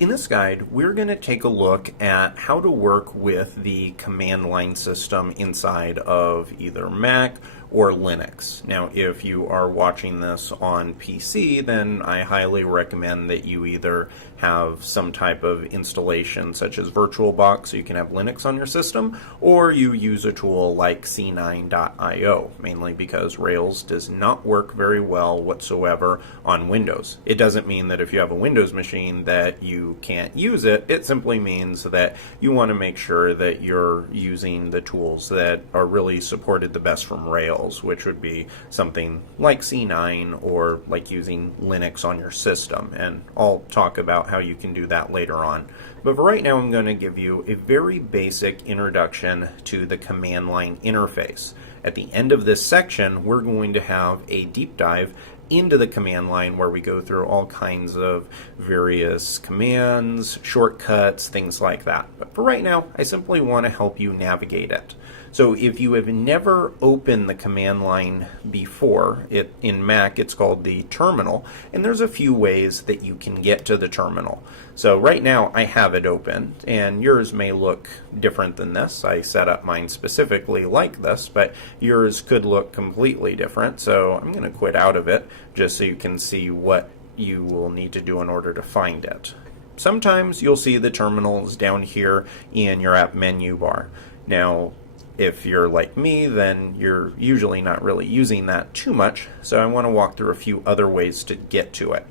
In this guide, we're going to take a look at how to work with the command line system inside of either Mac or Linux. Now, if you are watching this on PC, then I highly recommend that you either have some type of installation such as VirtualBox so you can have Linux on your system, or you use a tool like C9.io, mainly because Rails does not work very well whatsoever on Windows. It doesn't mean that if you have a Windows machine that you can't use it. It simply means that you want to make sure that you're using the tools that are really supported the best from Rails, which would be something like C9 or like using Linux on your system. And I'll talk about how you can do that later on. But for right now, I'm going to give you a very basic introduction to the command line interface. At the end of this section, we're going to have a deep dive into the command line where we go through all kinds of various commands, shortcuts, things like that. But for right now, I simply want to help you navigate it. So if you have never opened the command line before, in Mac it's called the terminal, and there's a few ways that you can get to the terminal. So right now I have it open, and yours may look different than this. I set up mine specifically like this, but yours could look completely different. So I'm going to quit out of it just so you can see what you will need to do in order to find it. Sometimes you'll see the terminals down here in your app menu bar. Now, if you're like me, then you're usually not really using that too much, so I want to walk through a few other ways to get to it.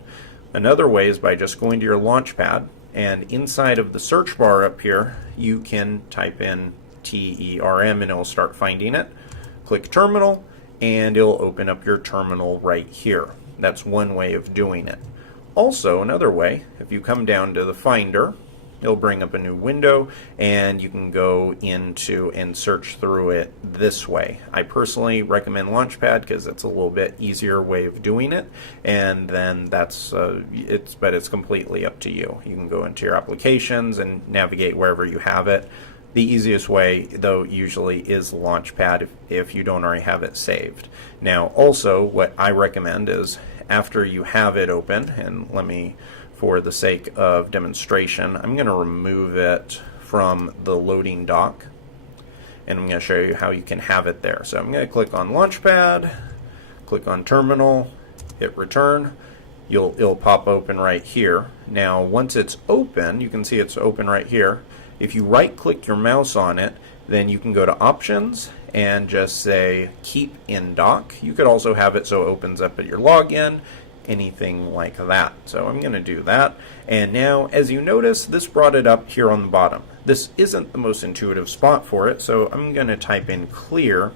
Another way is by just going to your Launchpad, and inside of the search bar up here, you can type in TERM and it'll start finding it. Click Terminal, and it'll open up your terminal right here. That's one way of doing it. Also, another way, if you come down to the Finder, it'll bring up a new window, and you can go into and search through it this way. I personally recommend Launchpad because it's a little bit easier way of doing it, and then it's completely up to you. You can go into your applications and navigate wherever you have it. The easiest way, though, usually is Launchpad if you don't already have it saved. Now, also, what I recommend is after you have it open, and for the sake of demonstration, I'm going to remove it from the loading dock, and I'm going to show you how you can have it there. So I'm going to click on Launchpad, click on Terminal, hit Return. It'll pop open right here. Now, once it's open, you can see it's open right here. If you right-click your mouse on it, then you can go to Options and just say Keep in Dock. You could also have it so it opens up at your login, anything like that. So I'm going to do that, and now as you notice, this brought it up here on the bottom. This isn't the most intuitive spot for it, so I'm going to type in clear,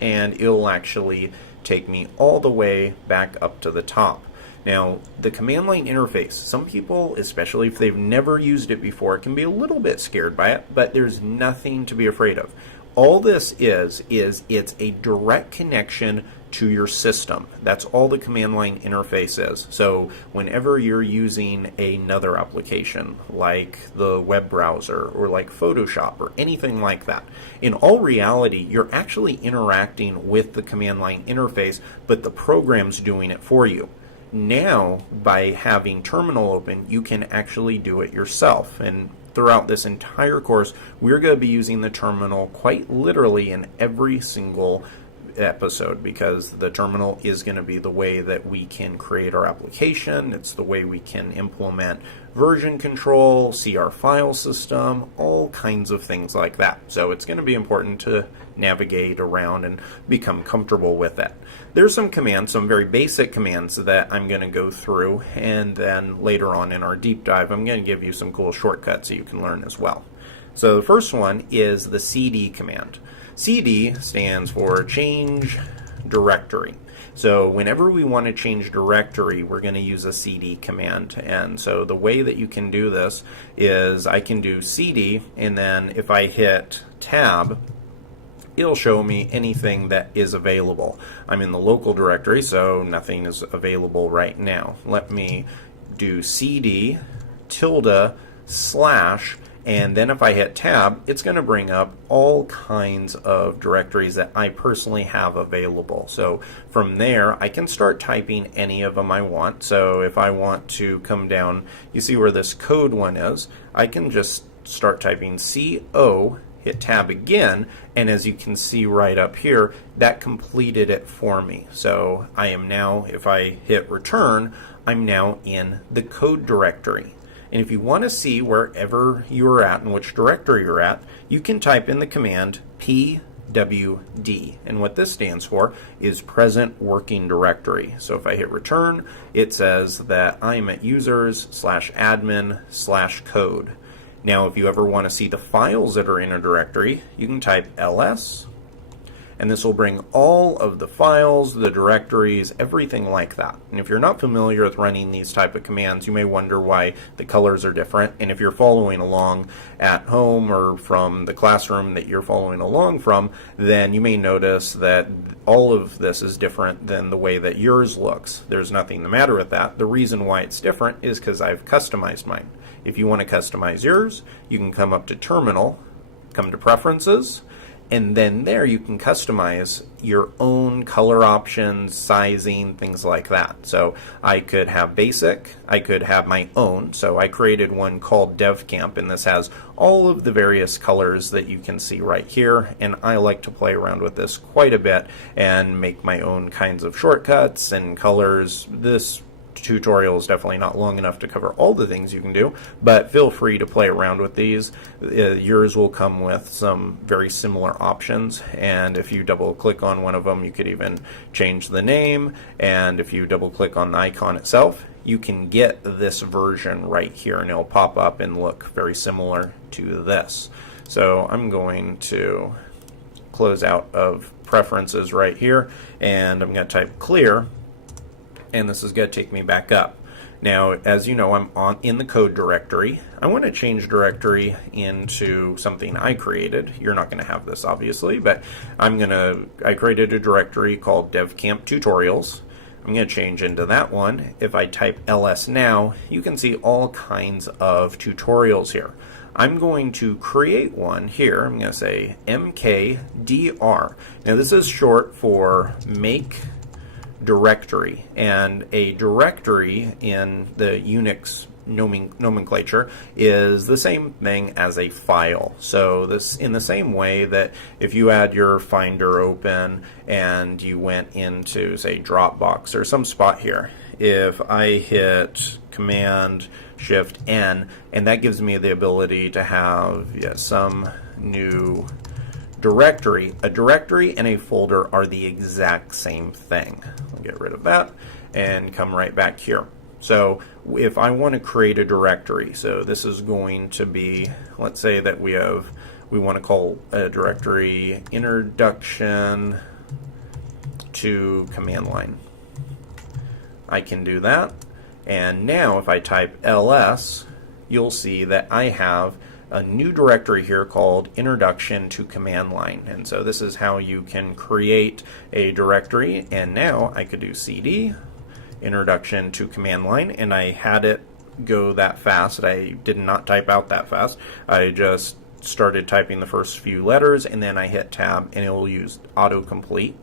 and it'll actually take me all the way back up to the top. Now, the command line interface, some people, especially if they've never used it before, can be a little bit scared by it, but there's nothing to be afraid of. All this is it's a direct connection to your system. That's all the command line interface is. So whenever you're using another application like the web browser or like Photoshop or anything like that, in all reality, you're actually interacting with the command line interface, but the program's doing it for you. Now, by having Terminal open, you can actually do it yourself. And throughout this entire course, we're going to be using the terminal quite literally in every single episode, because the terminal is going to be the way that we can create our application. It's the way we can implement version control, see our file system, all kinds of things like that. So it's going to be important to navigate around and become comfortable with it. There's some commands, some very basic commands that I'm going to go through, and then later on in our deep dive, I'm going to give you some cool shortcuts so you can learn as well. So the first one is the CD command. CD stands for change directory. So whenever we want to change directory, we're going to use a CD command. And so the way that you can do this is I can do CD, and then if I hit tab, it'll show me anything that is available. I'm in the local directory, so nothing is available right now. Let me do CD tilde / And then if I hit tab, it's going to bring up all kinds of directories that I personally have available. So from there, I can start typing any of them I want. So if I want to come down, you see where this code one is, I can just start typing CO, hit tab again, and as you can see right up here, that completed it for me. So I am now, if I hit return, I'm now in the code directory. And if you want to see wherever you're at and which directory you're at, you can type in the command pwd. And what this stands for is present working directory. So if I hit return, it says that I'm at users/admin/code. Now, if you ever want to see the files that are in a directory, you can type ls, and this will bring all of the files, the directories, everything like that. And if you're not familiar with running these type of commands, you may wonder why the colors are different. And if you're following along at home or from the classroom that you're following along from, then you may notice that all of this is different than the way that yours looks. There's nothing the matter with that. The reason why it's different is because I've customized mine. If you want to customize yours, you can come up to Terminal, come to Preferences, and then there you can customize your own color options, sizing, things like that. So I could have basic, I could have my own. So I created one called DevCamp, and this has all of the various colors that you can see right here. And I like to play around with this quite a bit and make my own kinds of shortcuts and colors. This tutorial is definitely not long enough to cover all the things you can do, but feel free to play around with these. Yours will come with some very similar options, and if you double click on one of them, you could even change the name, and if you double click on the icon itself, you can get this version right here, and it'll pop up and look very similar to this. So I'm going to close out of preferences right here, and I'm going to type clear, and this is going to take me back up. Now, as you know, I'm in the code directory. I want to change directory into something I created. You're not going to have this, obviously, but I created a directory called DevCamp Tutorials. I'm going to change into that one. If I type ls now, you can see all kinds of tutorials here. I'm going to create one here. I'm going to say mkdr. Now, this is short for make directory, and a directory in the Unix nomenclature is the same thing as a file. So this, in the same way that if you had your Finder open and you went into, say, Dropbox or some spot here, if I hit Command Shift N, and that gives me the ability to have some new directory. A directory and a folder are the exact same thing. I'll get rid of that and come right back here. So if I want to create a directory, so this is going to be, let's say that we want to call a directory Introduction to Command Line. I can do that, and now if I type ls, you'll see that I have a new directory here called Introduction to Command Line. And so this is how you can create a directory. And now I could do cd Introduction to Command Line, and I had it go that fast. I did not type out that fast. I just started typing the first few letters, and then I hit tab, and it will use autocomplete.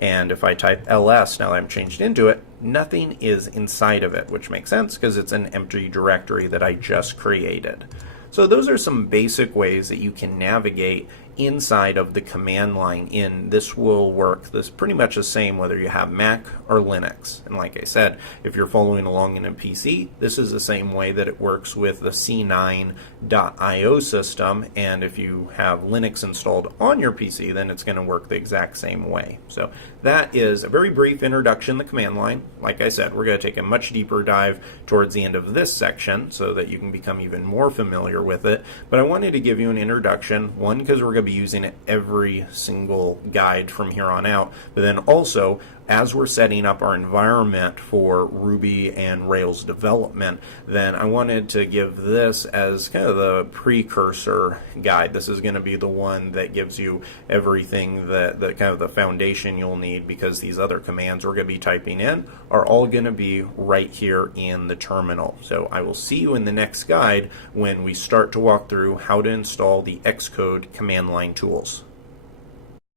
And if I type ls, now that I'm changed into it, nothing is inside of it, which makes sense because it's an empty directory that I just created. So those are some basic ways that you can navigate inside of the command line. This will work this pretty much the same whether you have Mac or Linux. And like I said, if you're following along in a PC, this is the same way that it works with the C9.io system. And if you have Linux installed on your PC, then it's going to work the exact same way. So that is a very brief introduction to the command line. Like I said, we're going to take a much deeper dive towards the end of this section so that you can become even more familiar with it. But I wanted to give you an introduction, one, because we're going to be using it every single guide from here on out, but then also as we're setting up our environment for Ruby and Rails development, then I wanted to give this as kind of the precursor guide. This is going to be the one that gives you everything that the kind of the foundation you'll need, because these other commands we're going to be typing in are all going to be right here in the terminal. So I will see you in the next guide when we start to walk through how to install the Xcode command line tools.